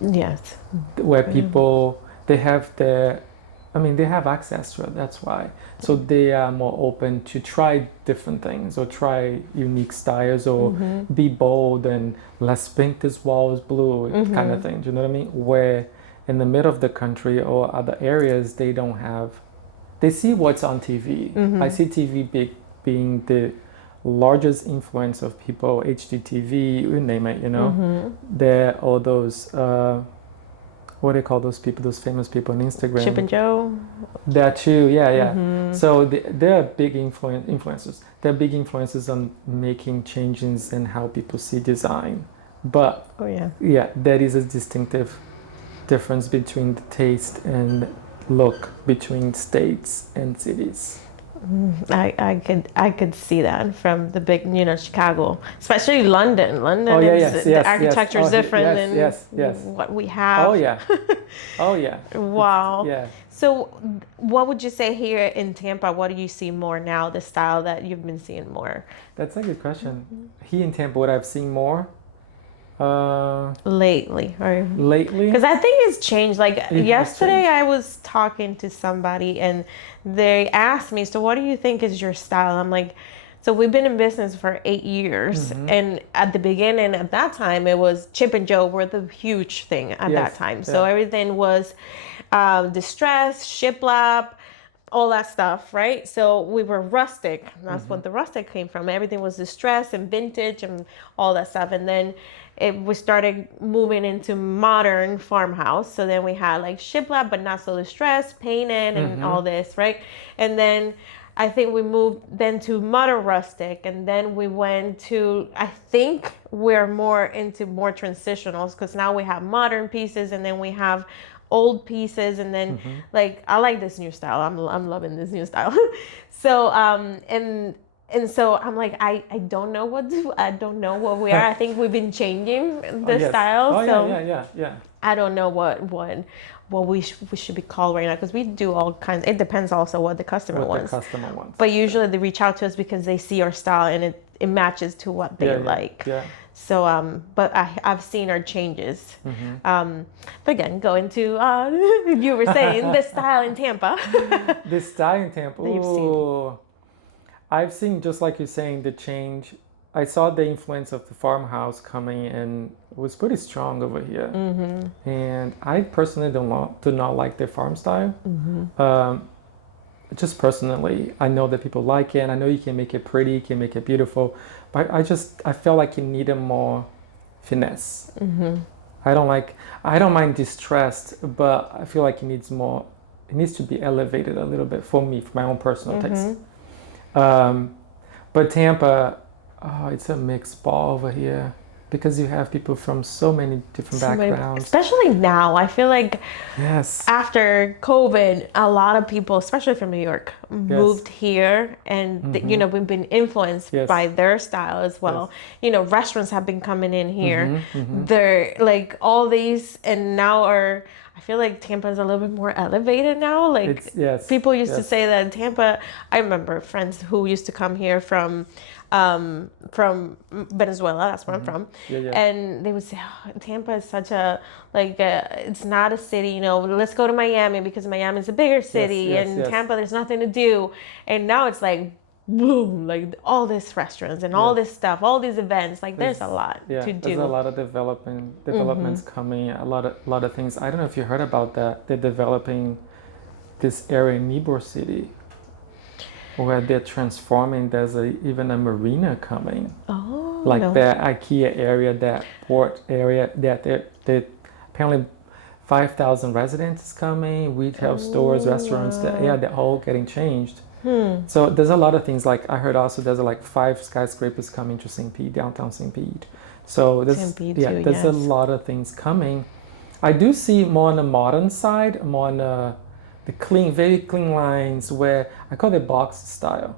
Yes. Where people, they have access to it, that's why. So they are more open to try different things or try unique styles or be bold and let's paint this walls blue kind of thing. Do you know what I mean? Where in the middle of the country or other areas, they don't have, they see what's on TV. I see TV being largest influence of people, HGTV, you name it, you know. There are all those, what do you call those people, those famous people on Instagram? Chip and Joe. That too, yeah. So they're big influencers. They're big influences on making changes in how people see design. But yeah, there is a distinctive difference between the taste and look between states and cities. I could see that from the big, Chicago, especially London. London, the architecture is different than what we have. Oh yeah, oh yeah. Wow. Yeah. So, what would you say here in Tampa? What do you see more now? The style that you've been seeing more? That's a good question. Here in Tampa, what I've seen more. Lately, because I think it's changed. Like yesterday, I was talking to somebody and they asked me, "So, what do you think is your style?" I'm like, "So we've been in business for 8 years, and at the beginning, at that time, it was Chip and Joe were the huge thing at that time. So everything was distress, shiplap." All that stuff, right? So we were rustic. That's what the rustic came from. Everything was distressed and vintage and all that stuff. And then we started moving into modern farmhouse. So then we had like shiplap, but not so distressed, painted and all this, right? And then I think we moved then to modern rustic, and then we went to, I think we're more into more transitionals because now we have modern pieces and then we have old pieces, and then like I like this new style. I'm loving this new style. So and so I'm like I don't know I don't know what we are. I think we've been changing the style. Oh so yeah. I don't know what we should be called right now because we do all kinds. It depends also what the customer wants. But usually they reach out to us because they see our style and it matches to what they like. Yeah. So, but I've seen our changes. But again, going to, you were saying the style in Tampa. The style in Tampa. Ooh. I've seen, just like you're saying, the change. I saw the influence of the farmhouse coming and it was pretty strong over here. And I personally do not like the farm style. Just personally, I know that people like it, and I know you can make it pretty, you can make it beautiful, but I felt like it needed more finesse. I don't mind distressed, but I feel like it needs more. It needs to be elevated a little bit for me, for my own personal taste. But Tampa, it's a mixed ball over here because you have people from so many different backgrounds. Especially now, I feel like yes, after COVID, a lot of people, especially from New York, moved here, and we've been influenced by their style as well. Restaurants have been coming in here. They're like all these, and now I feel like Tampa is a little bit more elevated now. Like people used to say that Tampa. I remember friends who used to come here from Venezuela. That's where I'm from. And they would say, oh, Tampa is such a it's not a city. Let's go to Miami because Miami is a bigger city, and Tampa there's nothing to do. And now it's like boom, like all these restaurants and all this stuff, all these events. Like there's a lot to do. There's a lot of developments coming. A lot of things. I don't know if you heard about that. They're developing this area in Ybor City where they're transforming. There's even a marina coming. Oh, like that IKEA area, that port area. That they apparently 5,000 residents coming, retail stores, restaurants. They're all getting changed. So there's a lot of things. Like I heard also there's like 5 skyscrapers coming to St. Pete, downtown St. Pete. So there's a lot of things coming. I do see more on the modern side, more on the very clean lines where I call it box style.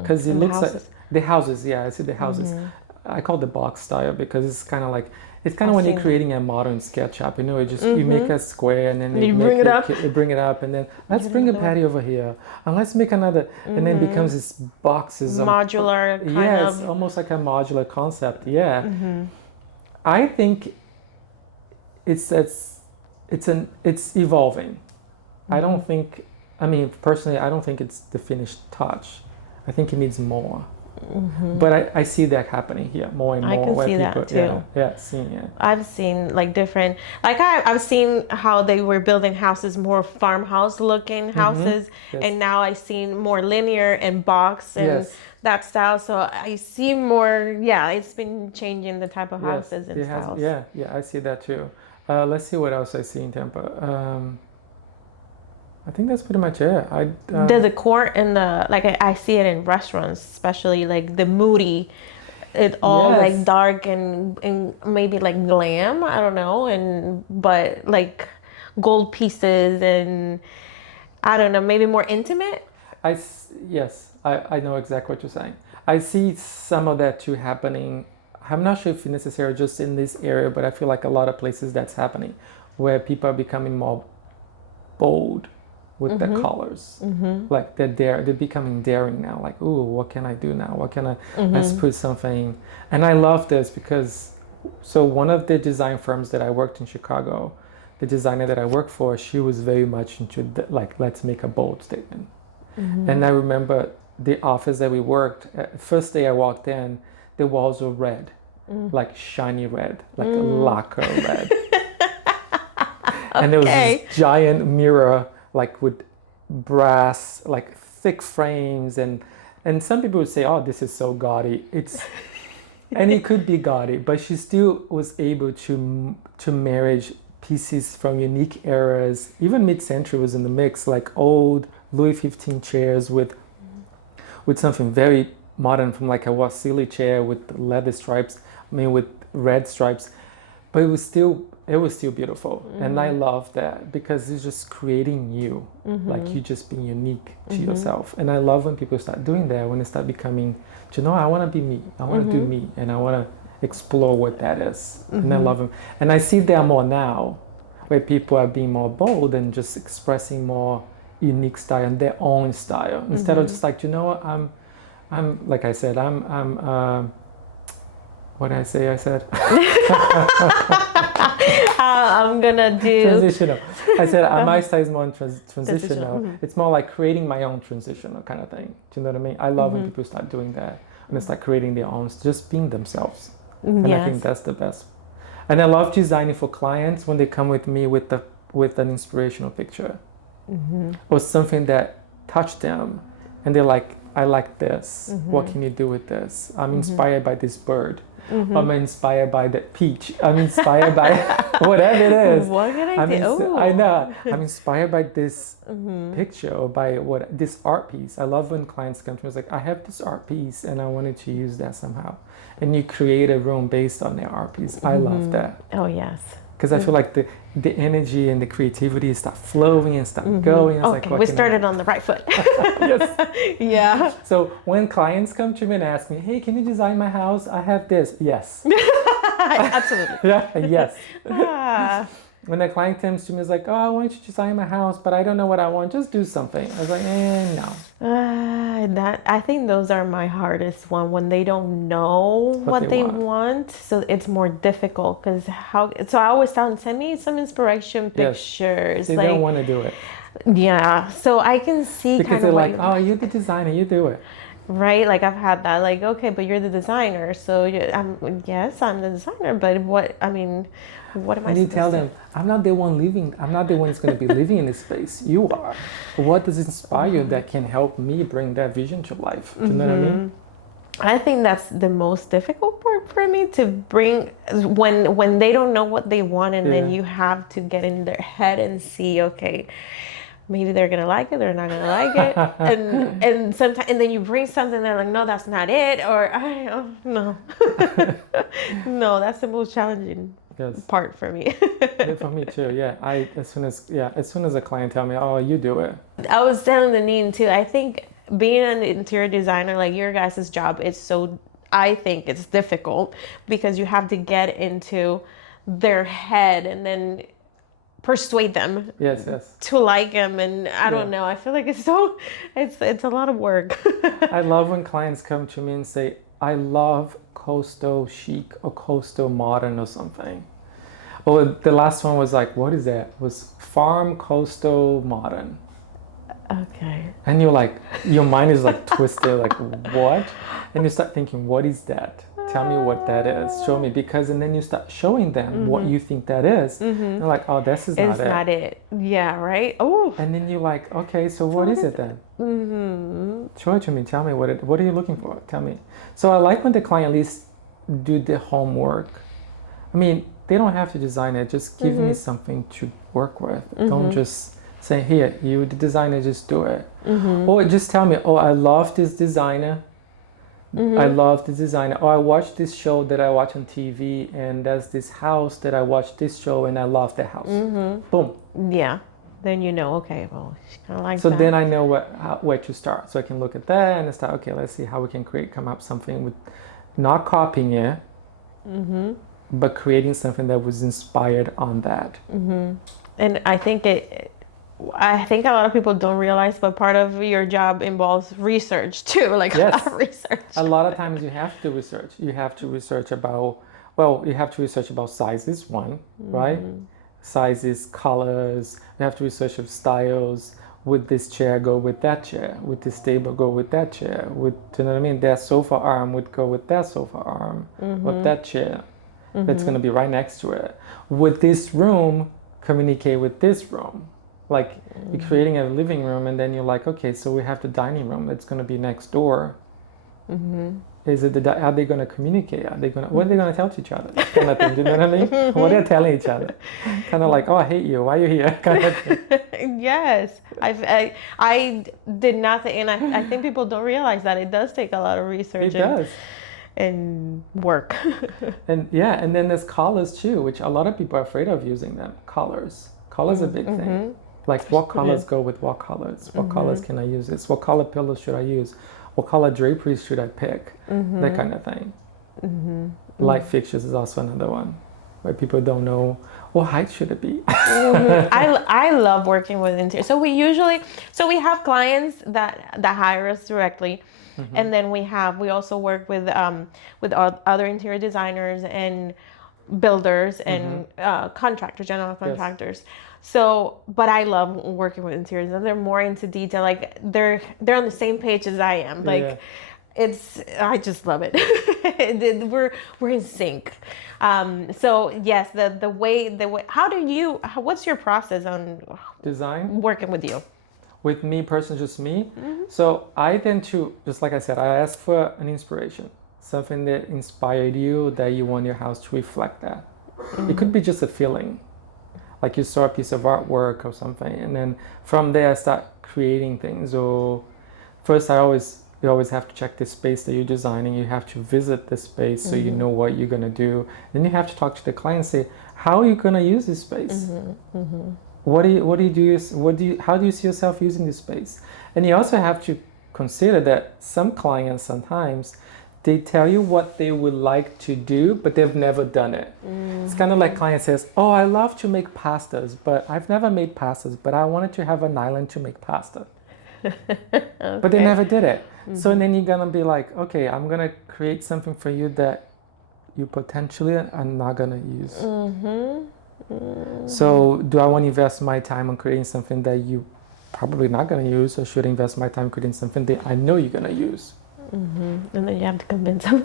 Because it looks like the houses. Yeah, I see the houses. I call it the box style because it's kind of like, when you're creating a modern SketchUp, you make a square and then you bring it up. You bring it up and then let's bring a patio over here and let's make another, and then it becomes this boxes. Modular kind of. It's almost like a modular concept. Yeah. I think it's evolving. I don't think, personally, I don't think it's the finished touch. I think it needs more. But I see that happening here more and more. I can see that too. Seeing it. I've seen different, I've seen how they were building houses, more farmhouse looking houses, and now I've seen more linear and box, and that style. So I see more. Yeah, it's been changing the type of Yes, houses and it has. styles. Yeah, yeah, I see that too. Let's see what else I see in Tampa. I think that's pretty much it. The decor and the like, I see it in restaurants, especially like the moody. It all like Yes, dark and maybe like glam. I don't know, and but like gold pieces and I don't know, maybe more intimate. yes, I know exactly what you're saying. I see some of that too happening. I'm not sure if necessarily just in this area, but I feel like a lot of places that's happening, where people are becoming more bold with the colors. Like they're becoming daring now. Like, ooh, what can I do now? What can I? Let's put something. And I love this because, so one of the design firms that I worked in Chicago, the designer that I worked for, she was very much into like, let's make a bold statement. And I remember the office that we worked. First day I walked in, the walls were red, like shiny red, like a lacquer red. And there was this giant mirror, like with brass, like thick frames, and some people would say, "Oh, this is so gaudy." And it could be gaudy, but she still was able to marry pieces from unique eras. Even mid-century was in the mix, like old Louis XV chairs with something very modern, from like a Wasili chair with leather stripes. I mean, with red stripes, but it was still beautiful. And I love that because it's just creating you, like you just being unique to yourself. And I love when people start doing that, when they start becoming, do you know, I want to be me, I want to do me, and I want to explore what that is. And I love them. And I see there more now, where people are being more bold and just expressing more unique style and their own style, instead of just like, you know what, I'm like I said, what did I say? I said I'm gonna do transitional. I said my style is more transitional. It's more like creating my own transitional kind of thing. Do you know what I mean? I love when people start doing that, when they start creating their own, just being themselves. And I think that's the best. And I love designing for clients when they come with me with an inspirational picture or something that touched them, and they're like, I like this. What can you do with this? I'm inspired by this bird. I'm inspired by that peach. I'm inspired by whatever it is. What can I do? I know. I'm inspired by this picture or by this art piece. I love when clients come to me. It's like, I have this art piece and I wanted to use that somehow. And you create a room based on their art piece. I love that. Oh yes. Because I feel like the energy and the creativity start flowing and start going. It's Okay, we started on the right foot. Yes. Yeah. So when clients come to me and ask me, hey, can you design my house? I have this. Yes. Absolutely. Yeah. Yes. Ah. When the client comes to me, is like, oh, I want you to design my house, but I don't know what I want. Just do something. I was like, no. I think those are my hardest one, when they don't know what they want. So it's more difficult because so I always tell them, send me some inspiration pictures. They don't want to do it. Yeah. So I can see because they're like, oh, you're the designer, you do it. Right, like I've had that, like, okay, but you're the designer, so yes, I'm the designer, but what am I? And you tell them, I'm not the one that's going to be living in this space. You are. What does inspire you that can help me bring that vision to life? Do you know what I mean? I think that's the most difficult part for me to bring, when they don't know what they want, and then you have to get in their head and see, okay, maybe they're gonna like it, they're not gonna like it, and sometimes, and then you bring something, they're like, no, that's not it, or no, no, that's the most challenging part for me. Yeah, for me too. Yeah, as soon as a client tell me, oh, you do it. I was telling the Neen too. I think being an interior designer, like your guys' job, I think it's difficult because you have to get into their head and then persuade them to like him, and I don't know, I feel like it's a lot of work. I love when clients come to me and say, I love coastal chic or coastal modern or something. Or the last one was like, what is that? It was farm coastal modern. Okay. And you're like, your mind is like twisted, like what? And you start thinking, what is that? tell me what that is. Show me, because and then you start showing them what you think that is. They're like, oh, this is It's not it. Yeah, right? Oh. And then you're like, okay, so what is it then? Show it to me. Tell me what are you looking for? Tell me. So I like when the client at least do the homework. I mean, they don't have to design it. Just give me something to work with. Don't just say, here, you the designer, just do it. Or just tell me, oh, I love this designer. I love this designer. Oh, I watched this show that I watch on TV, and there's this house that I watched this show, and I love the house. Boom. Yeah. Then you know, okay, well, she kind of likes So that. then I know where to start. So I can look at that and start, okay, let's see how we can come up something with not copying it, but creating something that was inspired on that. And I think a lot of people don't realize, but part of your job involves research too, like a lot of research. A lot of times you have to research. You have to research about, you have to research about sizes, one, right? Sizes, colors. You have to research of styles. Would this chair go with that chair? Would this table go with that chair? Do you know what I mean? That sofa arm would go with that sofa arm, with that chair. That's going to be right next to it. Would this room communicate with this room? Like you're creating a living room, and then you're like, okay, so we have the dining room that's going to be next door. Is it are they going to communicate? What are they going to tell to each other? Kind of thing. Do you know what I mean? What they're telling each other. Kind of like, oh, I hate you. Why are you here? Kind of thing. Yes, I did nothing, and I think people don't realize that it does take a lot of research. It does. And work. And then there's colors too, which a lot of people are afraid of using them. Colors are a big thing. Like what colors go with what colors? What colors can I use this? What color pillows should I use? What color draperies should I pick? That kind of thing. Light fixtures is also another one where people don't know what height should it be. I love working with interior. So we have clients that hire us directly. And then we also work with other interior designers and builders and contractors, general contractors. Yes. So, but I love working with interiors, and they're more into detail. Like they're on the same page as I am. Like I just love it. We're in sync. So yes, the way what's your process on design working with you? With me personally, just me. So I tend to, just like I said, I ask for an inspiration, something that inspired you, that you want your house to reflect that. It could be just a feeling, like you saw a piece of artwork or something, and then from there I start creating things. Or first you always have to check the space that you're designing. You have to visit the space so you know what you're gonna do. Then you have to talk to the client and say, how are you gonna use this space? How do you see yourself using this space? And you also have to consider that some clients sometimes they tell you what they would like to do, but they've never done it. It's kind of like client says, oh, I love to make pastas, but I've never made pastas, but I wanted to have an island to make pasta. But they never did it. So then you're gonna be like, okay, I'm gonna create something for you that you potentially are not gonna use. So do I want to invest my time on creating something that you probably not going to use, or should I invest my time creating something that I know you're going to use? And then you have to convince them.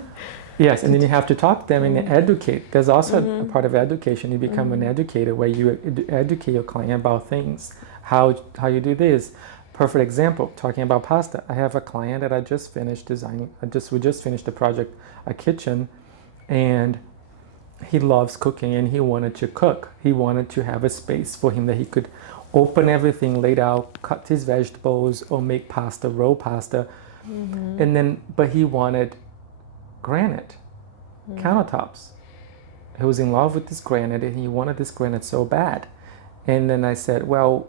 Yes, and then you have to talk to them and educate. There's also a part of education. You become an educator, where you educate your client about things, how you do this. Perfect example, talking about pasta. I have a client that I just finished designing. We just finished the project, a kitchen, and he loves cooking, and he wanted to cook. He wanted to have a space for him that he could open everything, laid out, cut his vegetables, or make pasta, roll pasta. And then, but he wanted granite countertops. He was in love with this granite, and he wanted this granite so bad. And then I said, well,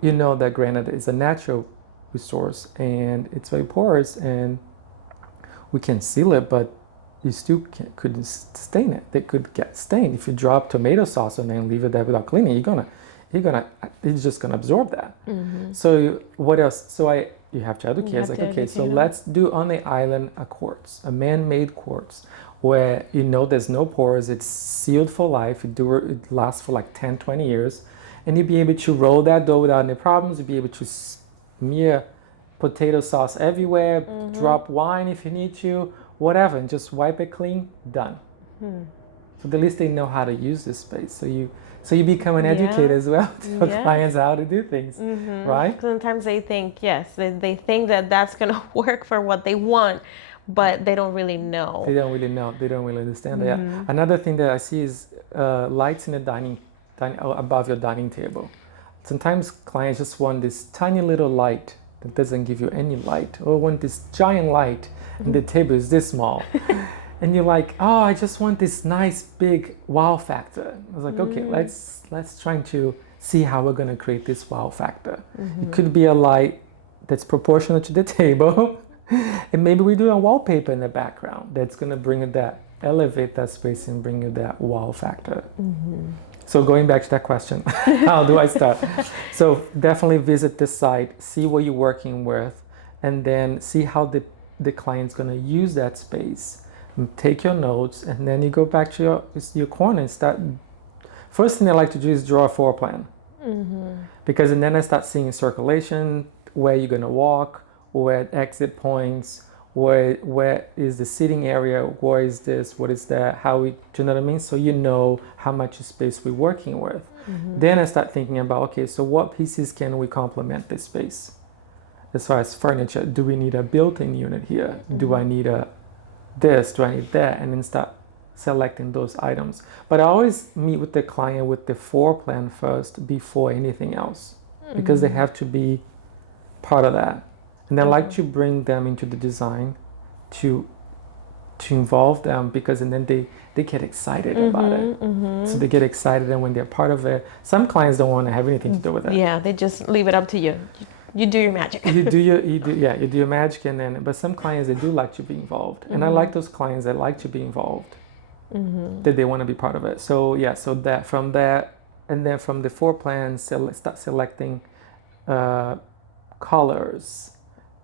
you know that granite is a natural resource, and it's very porous, and we can seal it, but you still couldn't stain it. They could get stained. If you drop tomato sauce on it and leave it there without cleaning, it's just gonna absorb that. So what else? So you have to educate. It's like, okay, so let's do on the island a quartz, a man-made quartz, where there's no pores. It's sealed for life. It lasts for like 10, 20 years, and you'll be able to roll that dough without any problems. You'll be able to smear potato sauce everywhere, drop wine if you need to, whatever, and just wipe it clean, done. So at least they know how to use this space. So you become an educator as well to your clients how to do things, right? Sometimes they think, they think that that's going to work for what they want, but they don't really know. They don't really know. They don't really understand that. Another thing that I see is lights in the dining above your dining table. Sometimes clients just want this tiny little light that doesn't give you any light, or want this giant light and the table is this small. And you're like, oh, I just want this nice big wow factor. I was like, okay, let's try to see how we're gonna create this wow factor. It could be a light that's proportional to the table, and maybe we do a wallpaper in the background that's gonna elevate that space and bring you that wow factor. So going back to that question, how do I start? So definitely visit the site, see what you're working with, and then see how the client's gonna use that space. Take your notes, and then you go back to your corner and start. First thing I like to do is draw a floor plan, because and then I start seeing circulation, where you're gonna walk, where exit points, where is the sitting area, where is this, what is that, do you know what I mean? So you know how much space we're working with. Then I start thinking about, okay, so what pieces can we complement this space? As far as furniture, do we need a built-in unit here? Do I need this, do I need that? And then start selecting those items. But I always meet with the client with the floor plan first before anything else, because they have to be part of that. And I like to bring them into the design to involve them, because and then they get excited about it. So they get excited, and when they're part of it, some clients don't want to have anything to do with it. Yeah, they just leave it up to you. You do your magic. you do your magic, and then but some clients, they do like to be involved, and I like those clients that like to be involved, that they want to be part of it. So so that from that, and then from the floor plan, start selecting colors,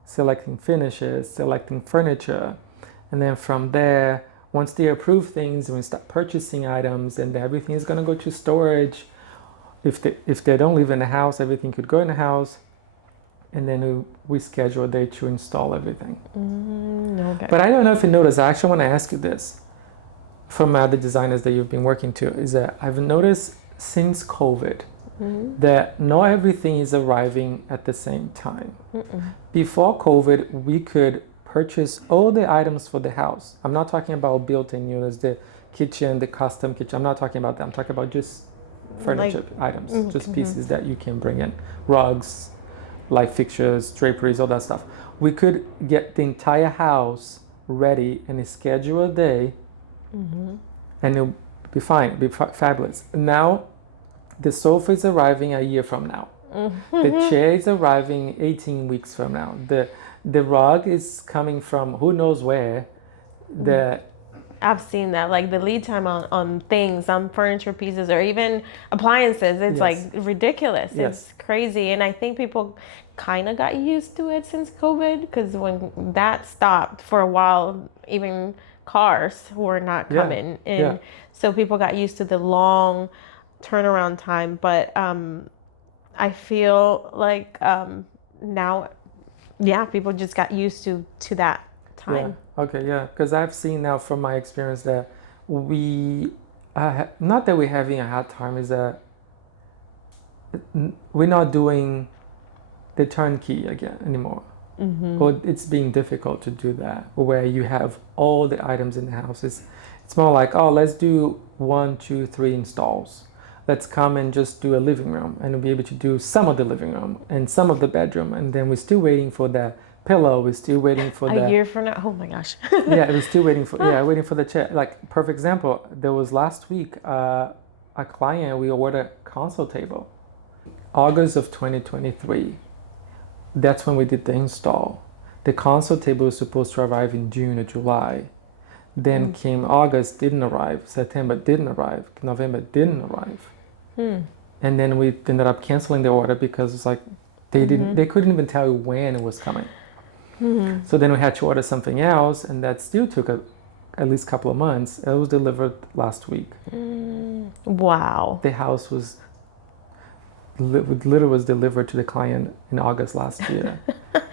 selecting finishes, selecting furniture, and then from there, once they approve things, we start purchasing items, and everything is going to go to storage. If they don't live in the house, everything could go in the house. And then we schedule a day to install everything. Okay. But I don't know if you noticed, I actually want to ask you this from the designers that you've been working to, is that I've noticed since COVID that not everything is arriving at the same time. Before COVID, we could purchase all the items for the house. I'm not talking about built-in units, the kitchen, the custom kitchen. I'm not talking about that. I'm talking about just furniture items, just pieces that you can bring in. Rugs, light fixtures, draperies, all that stuff. We could get the entire house ready and schedule a day, and it'll be fine, it'll be fabulous. Now, the sofa is arriving a year from now. The chair is arriving 18 weeks from now. The rug is coming from who knows where. I've seen that, like the lead time on things, on furniture pieces, or even appliances. It's like ridiculous. It's crazy. And I think people kind of got used to it since COVID, because when that stopped for a while, even cars were not coming. And so people got used to the long turnaround time. But I feel like now, people just got used to that time. Okay, because I've seen now from my experience that we, not that we're having a hard time, is that we're not doing the turnkey again anymore. Or it's being difficult to do that, where you have all the items in the house. It's more like, oh, let's do 1, 2, 3 installs. Let's come and just do a living room, and we'll be able to do some of the living room and some of the bedroom, and then we're still waiting for that pillow. We're still waiting for a year from now. Oh my gosh. We're still waiting for waiting for the chair. Like, perfect example, there was last week a client, we ordered a console table, August of 2023. That's when we did the install. The console table was supposed to arrive in June or July. Then came August, didn't arrive. September didn't arrive. November didn't arrive. And then we ended up canceling the order because it's like they couldn't even tell you when it was coming. So then we had to order something else, and that still took at least a couple of months. It was delivered last week. Wow. The house literally was delivered to the client in August last year.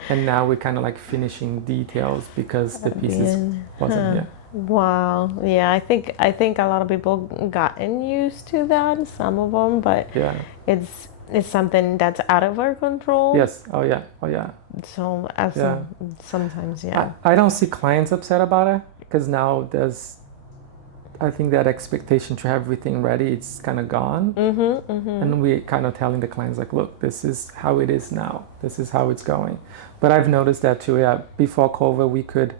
And now we're kind of like finishing details because the pieces wasn't here. Wow. Yeah, I think a lot of people gotten used to that, some of them, but Yeah. it's something that's out of our control. Yes. Oh yeah. Oh yeah. So sometimes, yeah. I don't see clients upset about it because now I think that expectation to have everything ready, it's kind of gone. And we kind of telling the clients like, look, this is how it is now. This is how it's going. But I've noticed that too. Yeah. Before COVID, we could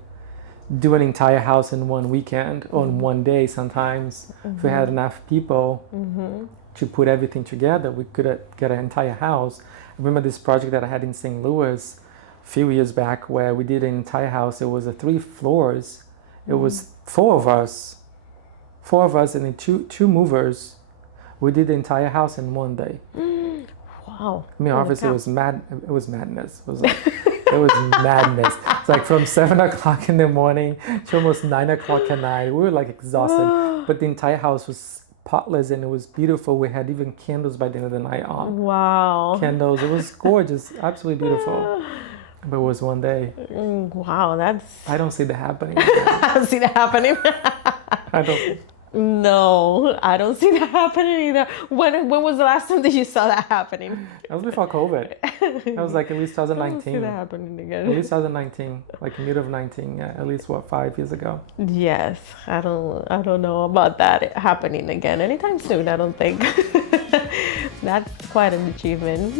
do an entire house in one weekend or in one day sometimes. If we had enough people to put everything together, we could get an entire house. I remember this project that I had in St. Louis a few years back where we did an entire house. It was 3 floors. It was 4 of us and then two movers. We did the entire house in one day. Wow. I mean, obviously it was madness. It was madness. It's like from 7 o'clock in the morning to almost 9 o'clock at night. We were like exhausted, but the entire house was spotless and it was beautiful. We had even candles by the end of the night on. Wow. Candles. It was gorgeous, absolutely beautiful. But it was one day. Wow, I don't see that happening. I don't see that happening. I don't. No, I don't see that happening either. When was the last time that you saw that happening? That was before COVID. That was like at least 2019. I don't see that happening again. At least 2019, like mid of 19. Yeah, at least 5 years ago. Yes, I don't know about that happening again anytime soon. I don't think. That's quite an achievement.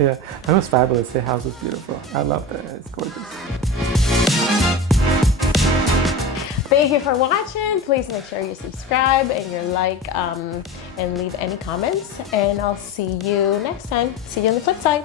Yeah, it was fabulous. The house was beautiful. I loved it. It's gorgeous. Thank you for watching. Please make sure you subscribe and you like and leave any comments. And I'll see you next time. See you on the flip side.